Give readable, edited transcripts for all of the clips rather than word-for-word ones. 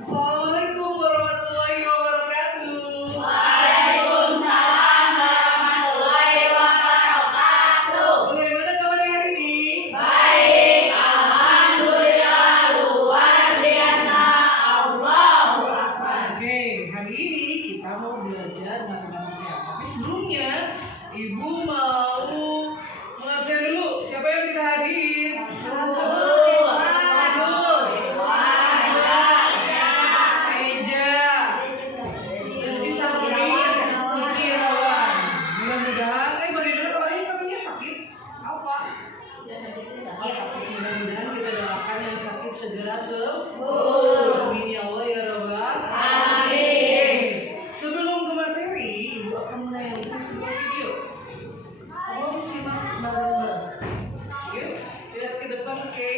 Assalamualaikum warahmatullahi wabarakatuh. Waalaikumsalam warahmatullahi wabarakatuh. Bagaimana kabarnya hari ini? Baik, alhamdulillah, luar biasa. Allahu Akbar. Oke, hari ini kita mau belajar matematika. Tapi sebelumnya, Ibu mau mengabsen dulu. Siapa yang tidak hadir? Segera sembuh. Amin ya Allah ya Rabbal Amin. Sebelum ke materi, Ibu akan menayangkan sebuah video. Mau simak bareng-bareng. Yuk, lihat ke depan, oke?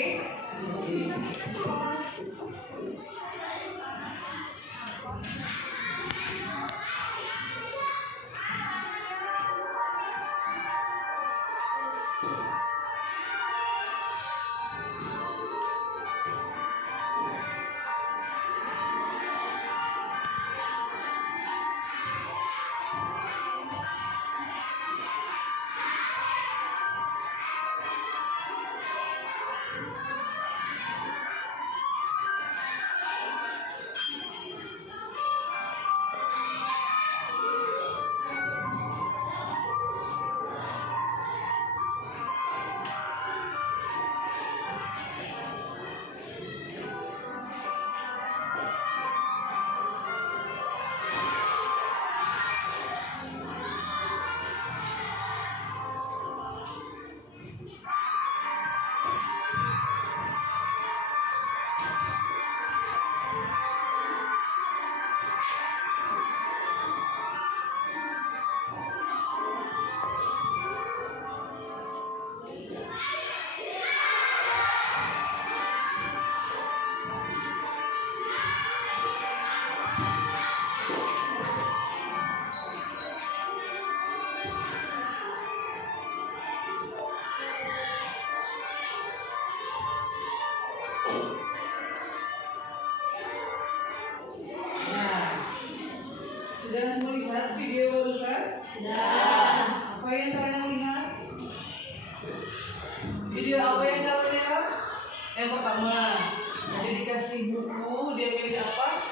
Sudah melihat video barusan? Sudah. Apa yang kalian lihat? Video apa yang kalian lihat? Yang pertama, jadi dikasih buku, dia milih apa?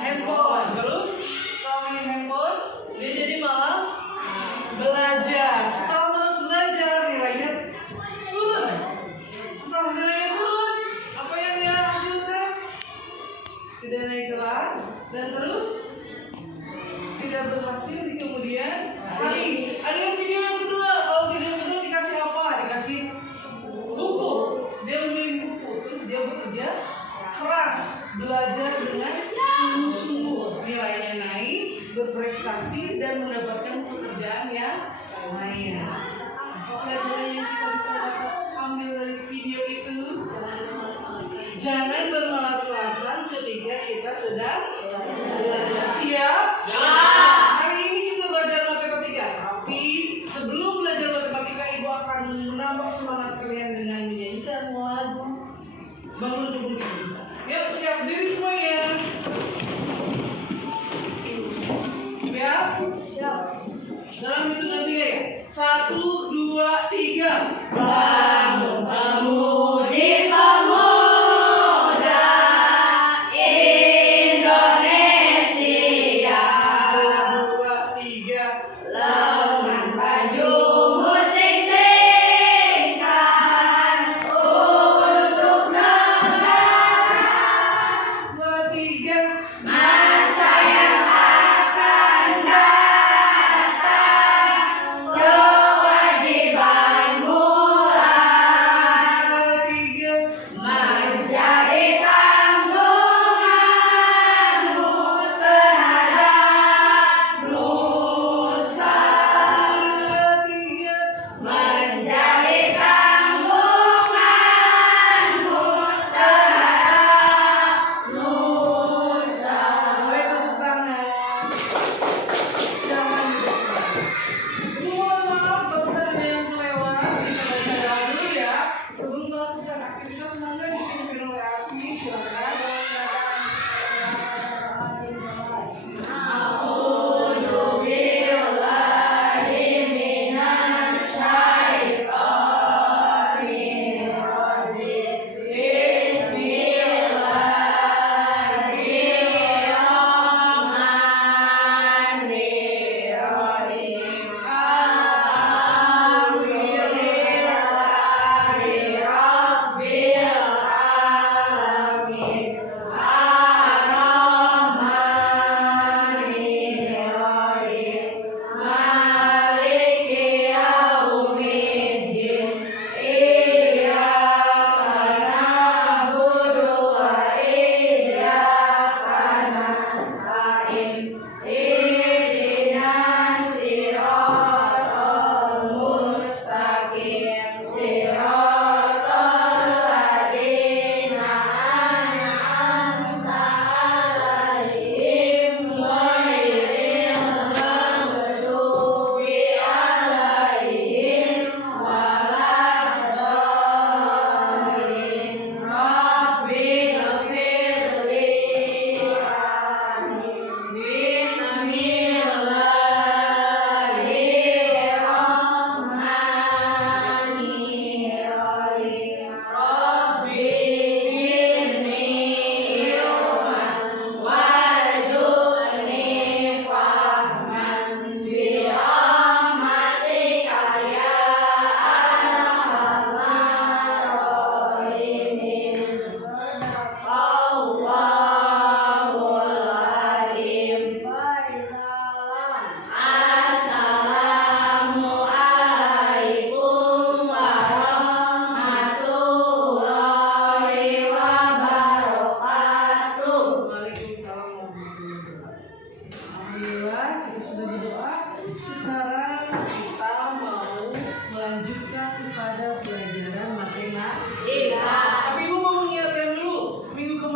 Handphone. Terus setelah milih handphone, dia jadi malas belajar. Setelah malas belajar, nilainya turun. Setelah nilainya turun, apa yang dia hasilkan? Tidak naik kelas dan terus tidak berhasil di kemudian hari. Ada yang video yang kedua. Kalau video yang kedua dikasih apa? Dikasih buku. Dia memilih buku. Terus dia bekerja keras, belajar dengan sungguh-sungguh. Nilainya naik, berprestasi dan mendapatkan pekerjaan yang layak. Apa pelajaran yang kita bisa dapat ambil dari video itu? Jangan bermalas-malasan ketika kita sedang belajar. Siap? Ya. Hari ini kita belajar matematika. Tapi sebelum belajar matematika, Ibu akan menambah semangat kalian dengan menyanyikan lagu Bangun Republik Kita. Yuk, siap diri semuanya. Siap? Siap. Dalam hitungan 3 ya. 1, 2, 3. Bangun pemudi pemuda Indonesia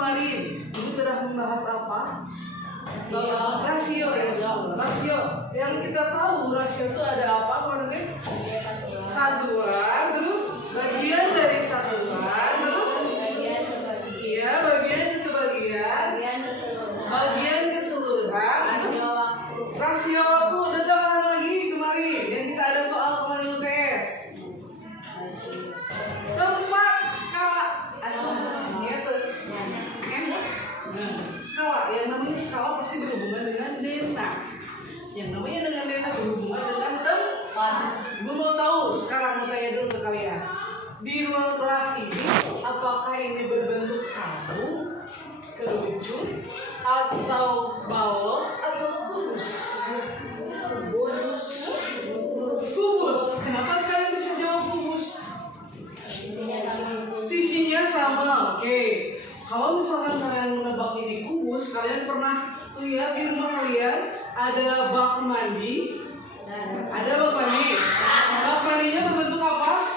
kemarin Ibu telah membahas apa? Rasio. Yang kita tahu rasio itu ada apa kemarin? Satuan, terus bagian dari satuan, terus iya bagian ke bagian keseluruhan, terus rasio waktu udah tambahan lagi kemarin yang kita ada soal kemarin UTS. Tempat skala. Skala, yang namanya skala pasti berhubungan dengan delta. Yang namanya dengan delta berhubungan dengan tempat. Ibu mau tahu, sekarang mau tanya dulu ke kalian. Di ruang kelas ini, apakah ini berbentuk tabung, kerucut, atau balok, atau kubus? Kubus. Kenapa kalian bisa jawab kubus? Sisinya sama. Oke. Kalau misalkan kalian menebak ini kubus, kalian pernah lihat di rumah kalian ada bak mandi? Ada bak mandi. Bak mandinya berbentuk apa?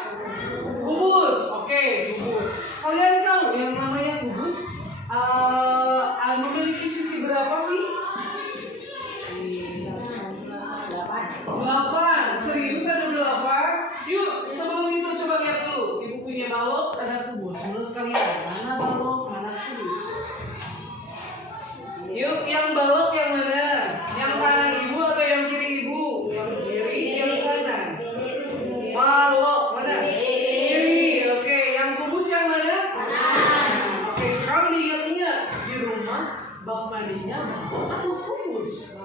Kubus. Oke, kubus. Kalian tahu yang namanya kubus memiliki sisi berapa sih? 8. Serius ada 8? Yuk, sebelum itu coba lihat dulu. Ibu punya balok, ada kubus. Menurut kalian, mana balok, mana kubus? Yuk, yang balok yang mana? Yang kanan ibu atau yang kiri ibu? Yang kiri, yang kanan. Balok mana? Kiri. Oke, yang kubus yang mana? Kanan. Oke, sekarang diingat-ingat. Di rumah, bak mandinya balok atau kubus?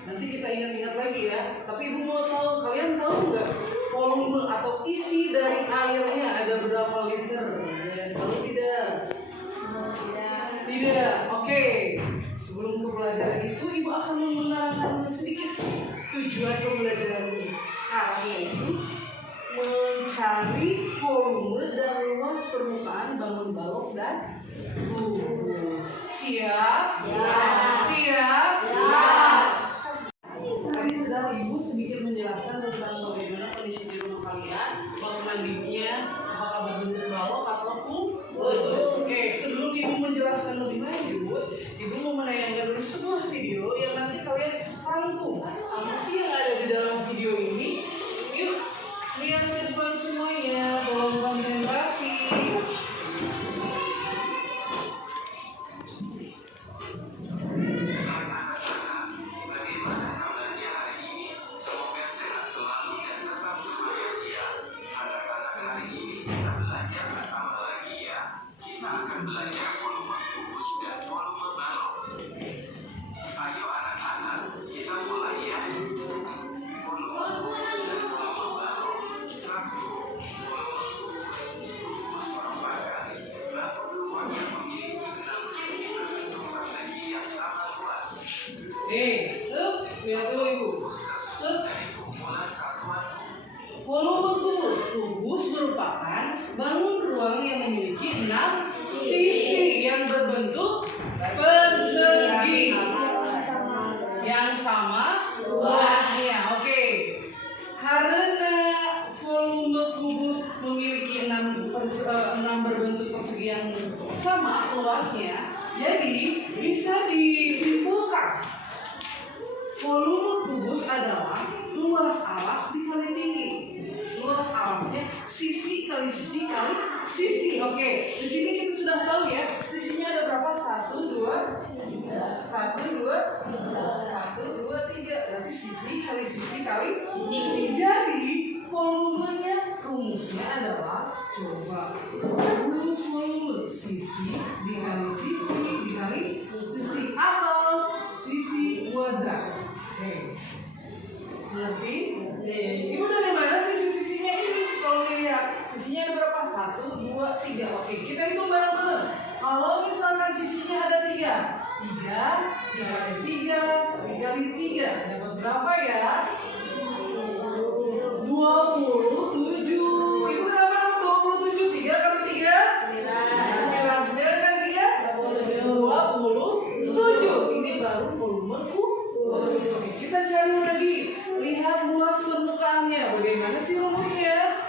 Nanti kita ingat-ingat lagi ya. Tapi ibu mau tahu, kalian tahu nggak volume atau isi dari airnya ada berapa liter? Tahu tidak? Tidak. Oke. Sebelum ke pelajaran itu, ibu akan menerangkan sedikit tujuan pembelajaran ini. Sekarang yaitu mencari volume dan luas permukaan bangun balok dan kubus. Siap? Ya. Siap? Ya. Tadi sedang ibu sedikit menjelaskan tentang bagaimana kondisi di rumah kalian, bak mandinya apakah berbentuk balok atau kubus. Oke, sebelum ibu menjelaskan lebih lanjut, ibu mau menayangkan dulu sebuah video yang nanti kalian rangkum apa sih yang ada di dalam video ini. Yuk, lihat ke depan semuanya, tolong konsentrasi. Lihat dulu ibu. Volume kubus. Kubus merupakan bangun ruang yang memiliki 6 sisi yang berbentuk persegi yang sama luasnya. Oke. Karena volume kubus memiliki 6 berbentuk persegi yang sama luasnya, jadi bisa disimpulkan volume kubus adalah luas alas dikali tinggi. Luas alasnya sisi kali sisi kali sisi. Oke, di sini kita sudah tahu ya, sisinya ada berapa? 1, 2, 3. 1, 2, 3. Berarti sisi kali sisi kali sisi. Jadi volumenya, rumusnya adalah, coba rumus volume sisi dikali sisi dikali sisi atau sisi kuadrat. Oke. Ngerti? Ibu dari mana sisi-sisinya ini? Kalau dilihat sisinya ada berapa? 1, 2, 3. Oke, kita hitung bareng-bareng. Kalau misalkan sisinya ada 3 dikali 3 dikali 3 dapat berapa ya? 27. Ibu kenapa dapat 27? 3 kali 3? 9. 9 kali 3? 27. Ini baru volume kubus. Oke, kita cari lagi. Lihat luas permukaannya. Bagaimana sih rumusnya?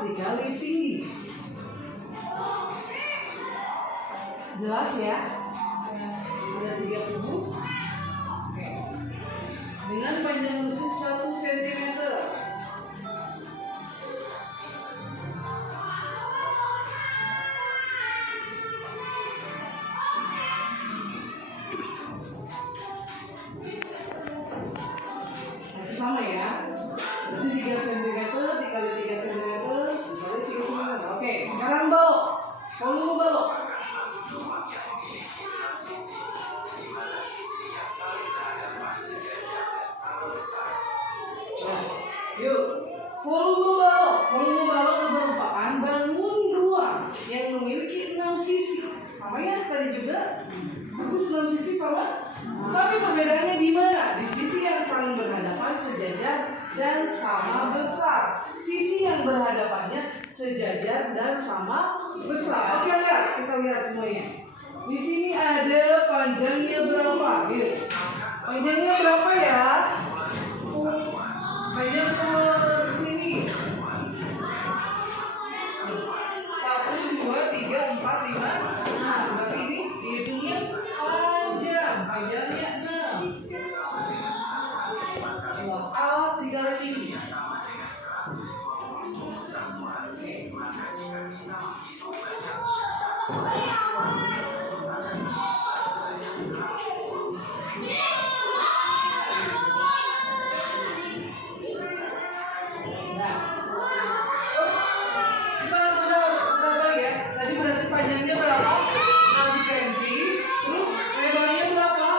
dikali tinggi. Jelas ya? Ada 3 kubus. Oke. Dengan panjang rusuk 1 cm. Masih sama ya? Berarti 3 cm dikali 3 cm dikali 3 cm. Oke, sekarang balok. Volume balok. Yuk, volume balok merupakan bangun ruang yang memiliki 6 sisi. Sama ya tadi juga, bagus 6 sisi sama. Tapi perbedaannya di mana? Di sisi yang saling berhadapan sejajar dan sama besar. Sisi yang berhadapannya sejajar dan sama besar. Oke, kita lihat semuanya. Di sini ada panjangnya berapa? Yuk, panjangnya berapa ya? Panjang ke sini 1, 2, 3, 4, 5, 6. Berarti ini dihitungnya panjangnya 6. Luas alas dikali tinggi. Panjangnya berapa? 6 cm. Terus lebarnya berapa?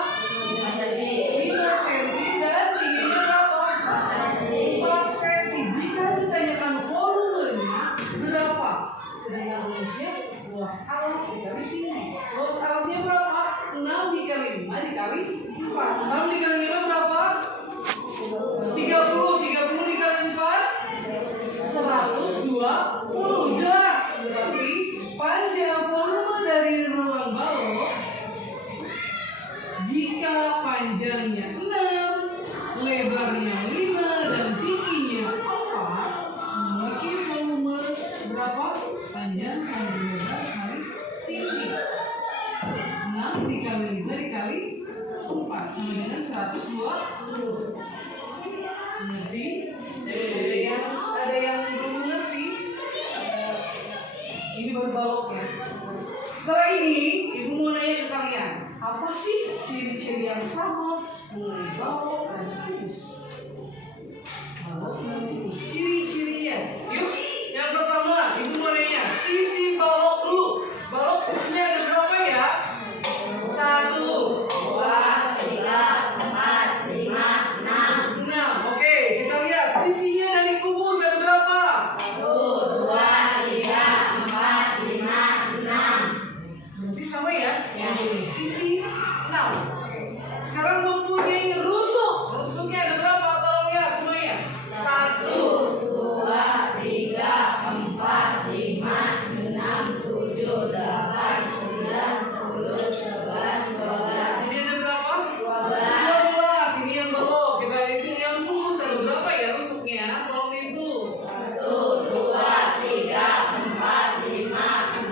5 cm dan tingginya berapa? 4 cm. Jika ditanyakan volumenya berapa? Sedangkan rumusnya luas alas dikali tinggi. Luas alasnya berapa? 6 dikali 5 dikali 4. 6 dikali 5 berapa? 30. 30 dikali 4 120. Jelas. Berarti panjang volume dari ruang balok jika panjangnya 6, lebarnya 5 dan tingginya 4, memiliki volume berapa? Panjang kali lebar kali tinggi. 6 dikali 5 dikali 4 sama dengan 120. Mengerti? Ada yang belum mengerti? Ini baru balok ya. Setelah ini, ibu mau nanya ke kalian, apa sih ciri-ciri yang sama mengenai balok dan kubus? Balok dan kubus, ciri-cirinya. Yuk, yang pertama, ibu mau nanya sisi balok dulu. Balok sisinya ada berapa ya? 1, 2, 3, 4, 5, 6. 6. Oke, kita lihat sisinya dari kubus ada berapa? 1, 2, 3, 4, 5, 6. Berarti sama ya? Yang ini sisi 6. Sekarang mempunyai rusuk. Rusuknya ada berapa? Tolong lihat semuanya. 1, 2, 3, 4, 5, 6, 7, 8, 9, 10, 11, 12. ini ada berapa? 12. 12. Ini yang balok. Kita hitung yang kubus ada berapa ya rusuknya? Tolong dihitung. 1, 2, 3, 4, 5,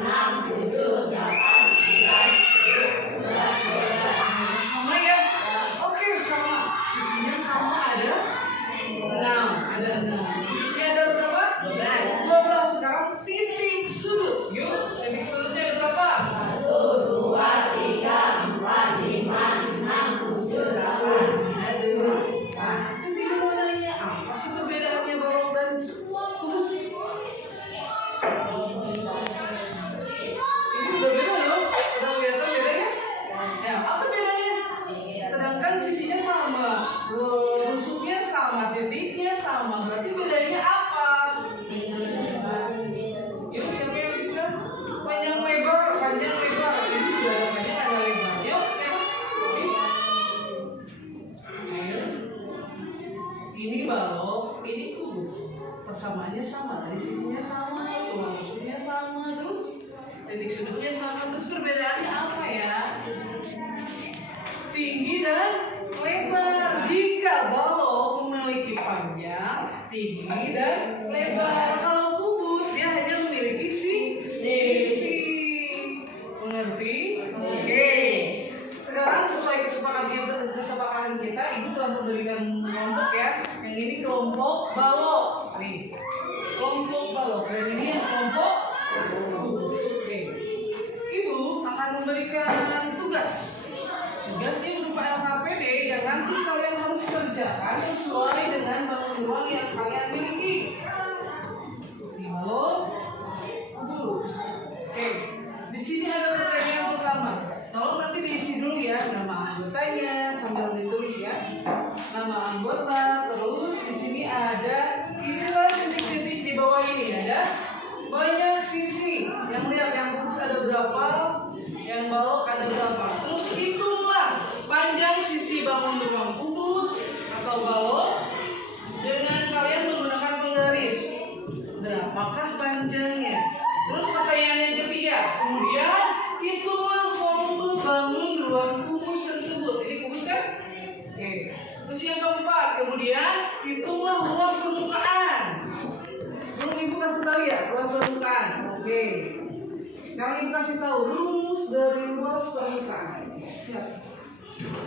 6, 7, 8, 9, 10, 11, 12. Sama ya? Oke, sama. Sisinya sama ada 6. Ada 6. Rusuknya ada berapa? 12. 12. Sekarang titik sudut. Yuk, titik sudutnya ada berapa? 1, 2, 3, 4, 5, 6, 7, 8. Ada. Terus ibu mau nanya, apa sih perbedaannya balok dan kubus? Ini udah beda loh. Udah kelihatan bedanya? Ya, apa bedanya? Sedangkan sisinya sama, rusuknya sama, titiknya sama. Berarti bedanya apa? Yuk, siapa yang bisa? Panjang lebar. Ini juga ada panjang, ada lebar. Yuk, siapa? Ayo. Ini balok, ini kubus. Persamaannya sama, dari sisinya sama, tulang rusuknya sama, terus titik sudutnya sama. Terus perbedaannya apa ya? Tinggi dan lebar. Jika balok memiliki panjang, tinggi dan lebar. Kalau kubus berikan tugas. Tugasnya berupa LKPD yang nanti kalian harus kerjakan sesuai dengan bangun ruang yang kalian miliki. Dialog, kubus. Oke, di sini ada pertanyaan pertama. Tolong nanti diisi dulu ya nama anggotanya sambil ditulis ya. Nama anggota, terus di sini ada istilah titik-titik di bawah ini ada banyak sisi. Yang lihat yang kubus ada berapa, yang balok ada berapa. Terus hitunglah panjang sisi bangun ruang kubus atau balok dengan kalian menggunakan penggaris. Berapakah panjangnya? Terus pertanyaan yang ketiga, kemudian hitunglah volume bangun ruang kubus tersebut. Ini kubus kan? Oke. Terus yang keempat, kemudian hitunglah luas permukaan. Belum ibu kasih tahu ya luas permukaan. Oke. Sekarang ibu kasih tahu rumus dari luas permukaan. Siap.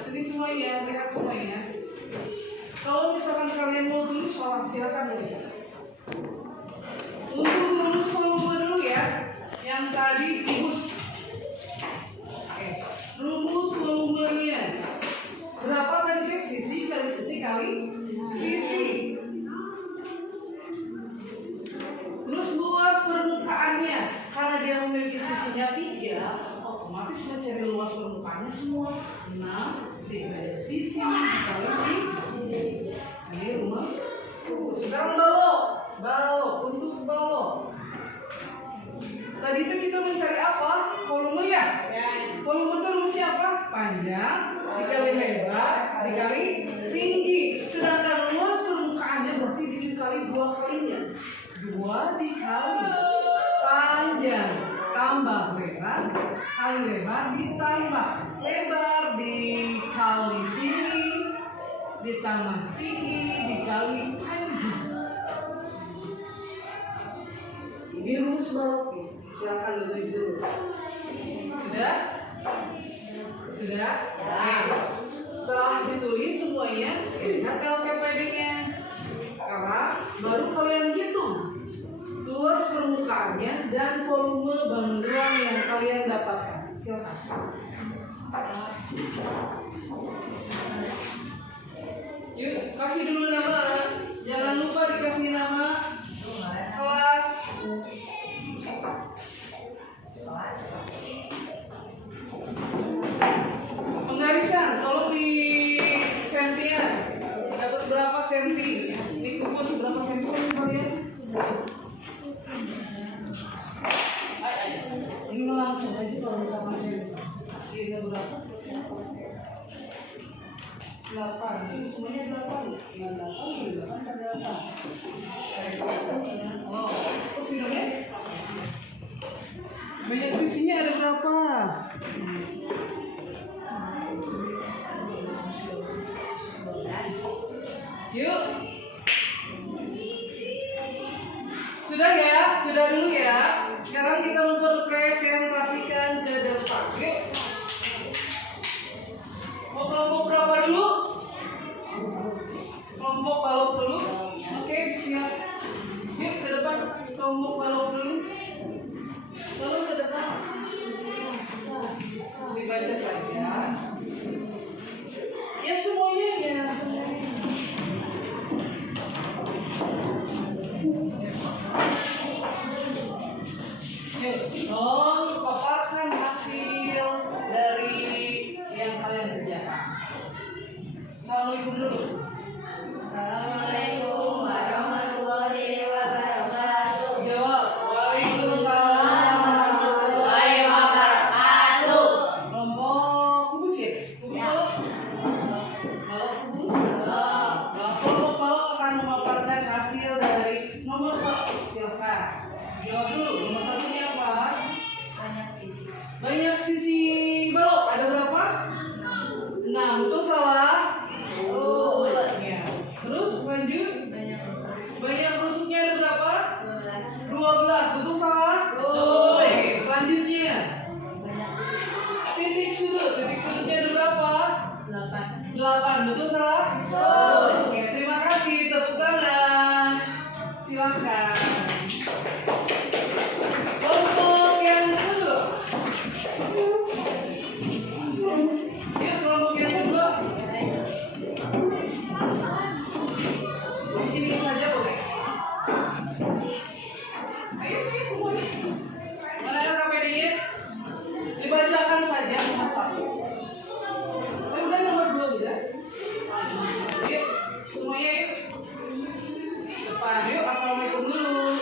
Sini semuanya, lihat semuanya. Kalau misalkan kalian mau tulis, silakan tulis. Untuk rumus volume dulu ya, yang tadi rumus. Oke. Rumus volumenya. Berapa tadi sisi kali sisi kali sisi. Terus luas permukaannya, karena dia memiliki sisinya 3, otomatis mencari luas permukaannya semua 6 dikali sisi kali sisi. Ini rumus. Sekarang balok untuk balok. Tadi itu kita mencari apa? Volume ya? Volume itu rumusnya apa? Panjang dikali lebar dikali tinggi. Sedangkan luas permukaannya berarti dikali 2 kalinya. 2 dikali panjang tambah lebar kali lebar ditambah lebar dikali tinggi ditambah tinggi dikali panjang. Ini rumus balok. Silakan ditulis dulu. Sudah? Sudah? Setelah ditulis semuanya, lihat LKPD-nya. Sekarang baru kalian hitung luas permukaannya dan volume bangun ruang yang kalian dapatkan. Silakan. Yuk, kasih dulu nama. Jangan lupa dikasih nama kelas. Penggarisan, tolong di sentian. Dapat berapa senti? Ini kubus berapa senti kalian? Ini langsung aja kalau misalkan senti. Ini berapa? 8. Ini semuanya 8. Yang 8 juga kan terdapat. Oh, sidangnya? Banyak sisinya ada berapa? Yuk. Sudah ya? Sudah dulu ya? Sekarang kita mempresentasikan ke depan. Yuk. Mau kelompok berapa dulu? Kelompok balok dulu. Oke, siap. Yuk ke depan. Kelompok balok dulu. Lalu ke depan. Dibaca saja. Ya semuanya ya, semuanya. Yuk, tolong paparkan hasil dari yang kalian kerjakan. Assalamualaikum dulu. Assalamualaikum warahmatullahi wabarakatuh. Jawab. Waalaikumsalam warahmatullahi wabarakatuh. Kelompok kubus ya? Kubus balok? Balok kubus? Kelompok balok akan memaparkan hasil dari nomor 1. Silakan. Jawab dulu. Nomor 1-nya apa? Banyak sisi balok. Ada berapa? 6. Betul salah? Ya. Terus lanjut. Banyak rusuknya ada berapa? 12. Betul salah? Oke. Selanjutnya. Titik sudutnya ada berapa? 8. Betul salah? Oke. Terima kasih. Tepuk tangan. Silakan. Kelompok yang kedua. Ayo semuanya. Mana KPD-nya? Dibacakan saja nomor 1. Udah nomor 2 udah. Yuk, semuanya yuk. Depan yuk, assalamualaikum dulu.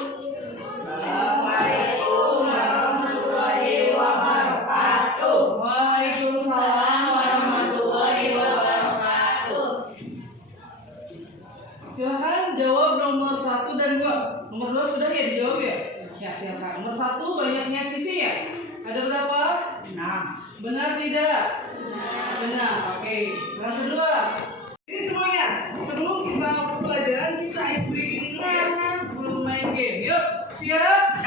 Assalamualaikum warahmatullahi wabarakatuh. Waalaikumsalam warahmatullahi wabarakatuh. Silakan jawab nomor 1 dan 2. Nomor 2 sudah ya dijawab ya? Ya silakan. Nomor 1 banyaknya sisi ya? Ada berapa? 6. Benar tidak? Benar. Oke. Yang kedua. Ini semuanya. Sebelum kita pelajaran kita ice breaking dulu ya. Sebelum main game. Yuk. Siap?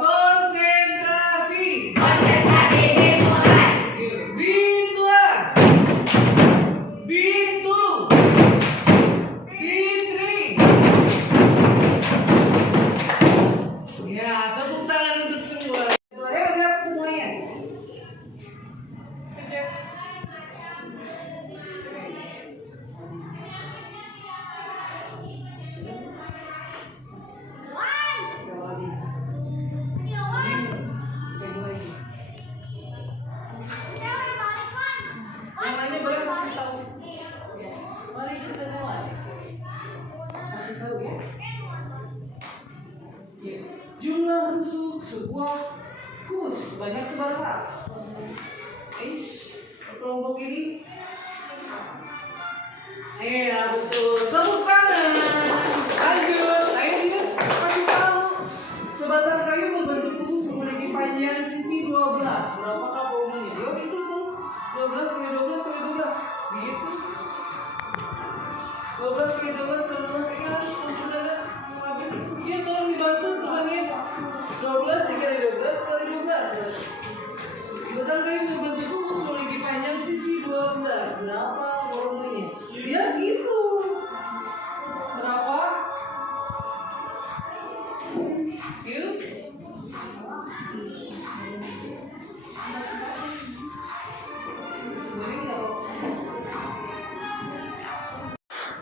Konsentrasi. Konsentrasi dimulai. Yuk. Bintuan. Bintu. Fitri. Ya, tepuk tangan untuk semua. Ayo lihat semuanya. Cek. Yang lainnya boleh kasih tahu. Mari kita mulai. Kasih tahu ya. Ya. Jumlah rusuk sebuah kubus banyak seberapa? Kelompok ini. Ya betul. Tepuk tangan. Lanjut. Ayo dia kasih tahu. Sebatang kayu membentuk kubus memiliki panjang sisi 12. Berapakah volumenya? Yuk itu tuh. 12 kali 12 kali 12. Gitu. 12 kali 12 kali 12 ingat. Sudah ada. Dia tolong dibantu temannya. 12 dikali 12 kali 12. Sebatang kayu membentuk kubus memiliki panjang sisi 12. Berapa volumenya? Dia segitu. Berapa? Yuk.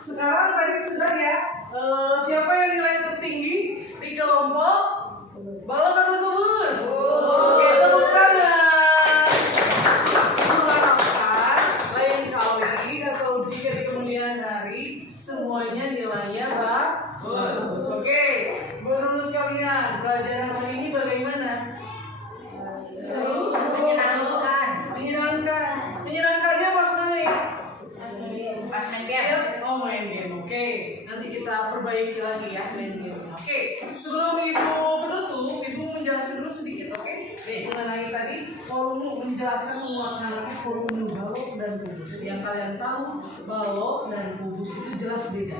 Sekarang tadi sudah ya. Siapa yang nilai tertinggi di kelompok balok atau kubus? Oke, tepuk tangan. Mengharapkan lain kali atau jika di kemudian hari semuanya nilainya bagus. Oke, menurut kalian pelajaran hari ini bagaimana? Seru? Menyenangkan. Menyenangkan. Menyenangkannya pas mana ya? Pas main game. Oh main game, oke. Nanti kita perbaiki lagi ya main game. Oke, sebelum ibu penutup, ibu menjelaskan dulu sedikit, oke? Mengenai tadi volume, menjelaskan mengenai volume balok dan kubus. Yang kalian tahu balok dan kubus itu jelas beda.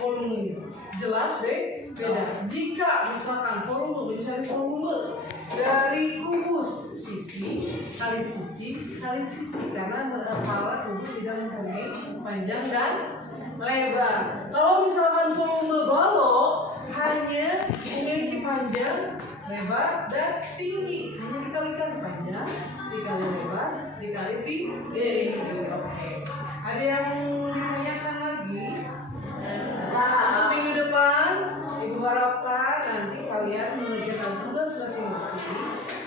Volume jelas beda. Jika misalkan volume mencari volume dari kubus sisi kali sisi kali sisi, karena kepala kubus tidak mempunyai panjang dan lebar. Kalau misalkan volume balok hanya memiliki panjang, lebar dan tinggi, hanya dikalikan panjang dikali lebar dikali tinggi. Oke. Ada yang ditanyakan lagi? Untuk minggu depan, ibu harapkan nanti kalian mengerjakan tugas masing-masing.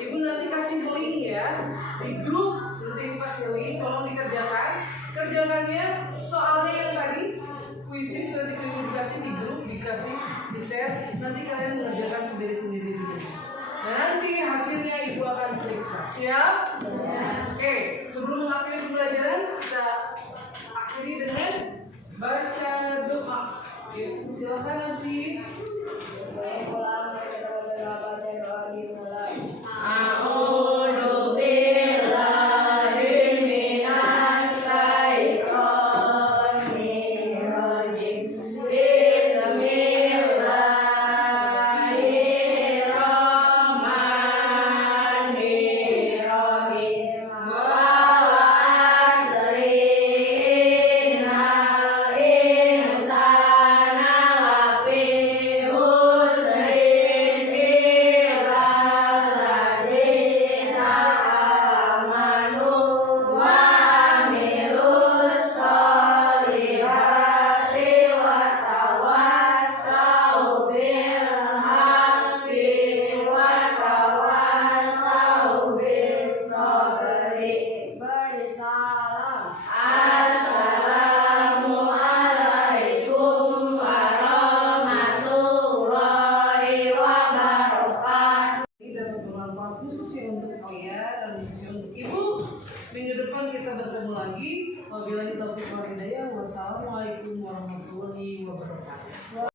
Ibu nanti kasih link ya di grup, nanti ibu kasih link, tolong dikerjakan. Kerjakannya soalnya yang tadi kuisis nanti ibu dikasih di grup, dikasih di share. Nanti kalian mengerjakan sendiri-sendiri di rumah. Dan nanti hasilnya ibu akan periksa. Siap? Oke, sebelum mengakhiri pembelajaran kita akhiri dengan baca doa. Yuk, silakan Nancy. A'udzu billahi minas syaitonir rajim. Bismillahirrahmanirrahim. lagi. Wabillahi taufiq wal hidayah. Wassalamualaikum warahmatullahi wabarakatuh.